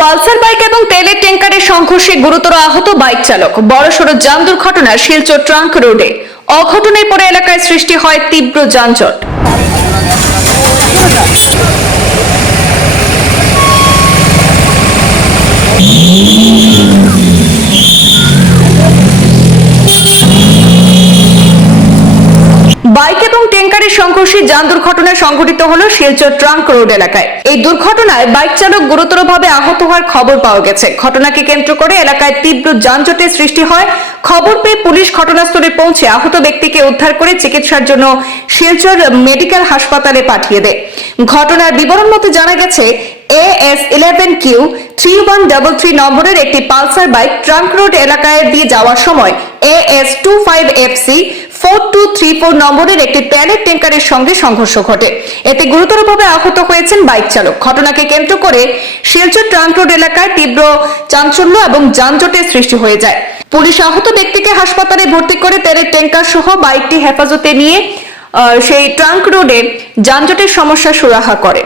Pulsar bike এবং তেলের ট্যাঙ্কারের সংঘর্ষে গুরুতর আহত বাইক চালক। বড়সড় যান দুর্ঘটনা শিলচর ট্রাঙ্ক রোডে অঘটনের পরে এলাকায় সৃষ্টি হয় তীব্র যানজট। বাইক এবং ট্যাঙ্কারের সংঘর্ষে যান দুর্ঘটনা সংঘটিত হলো শিলচর ট্রাঙ্ক রোড এলাকায়। এই দুর্ঘটনায় বাইক চালক গুরুতরভাবে আহত হওয়ার খবর পাওয়া গেছে। ঘটনাকে কেন্দ্র করে এলাকায় তীব্র যানজটের সৃষ্টি হয়। খবর পেয়ে পুলিশ ঘটনাস্থলে পৌঁছে আহত ব্যক্তিকে উদ্ধার করে চিকিৎসার জন্য শিলচর মেডিকেল হাসপাতালে পাঠিয়ে দেয়। ঘটনার বিবরণ মতে জানা গেছে AS eleven Q three one double three নম্বরের একটি পালসার বাইক ট্রাঙ্ক রোড এলাকায় দিয়ে যাওয়ার সময় AS two five FC four two three four নম্বরের একটি প্যালেট ট্যাঙ্কারের সঙ্গে সংঘর্ষ ঘটে। এতে গুরুতরভাবে আহত হয়েছেন বাইক চালক। ঘটনাকে কেন্দ্র করে শিলচর ট্রাঙ্ক রোড এলাকায় তীব্র চাঞ্চল্য এবং যানজটের সৃষ্টি হয়ে যায়। পুলিশ আহত ব্যক্তিকে হাসপাতালে ভর্তি করে তেলের ট্যাঙ্কার সহ বাইকটি হেফাজতে নিয়ে সেই ট্রাঙ্ক রোডে যানজটের সমস্যা সুরাহা করে।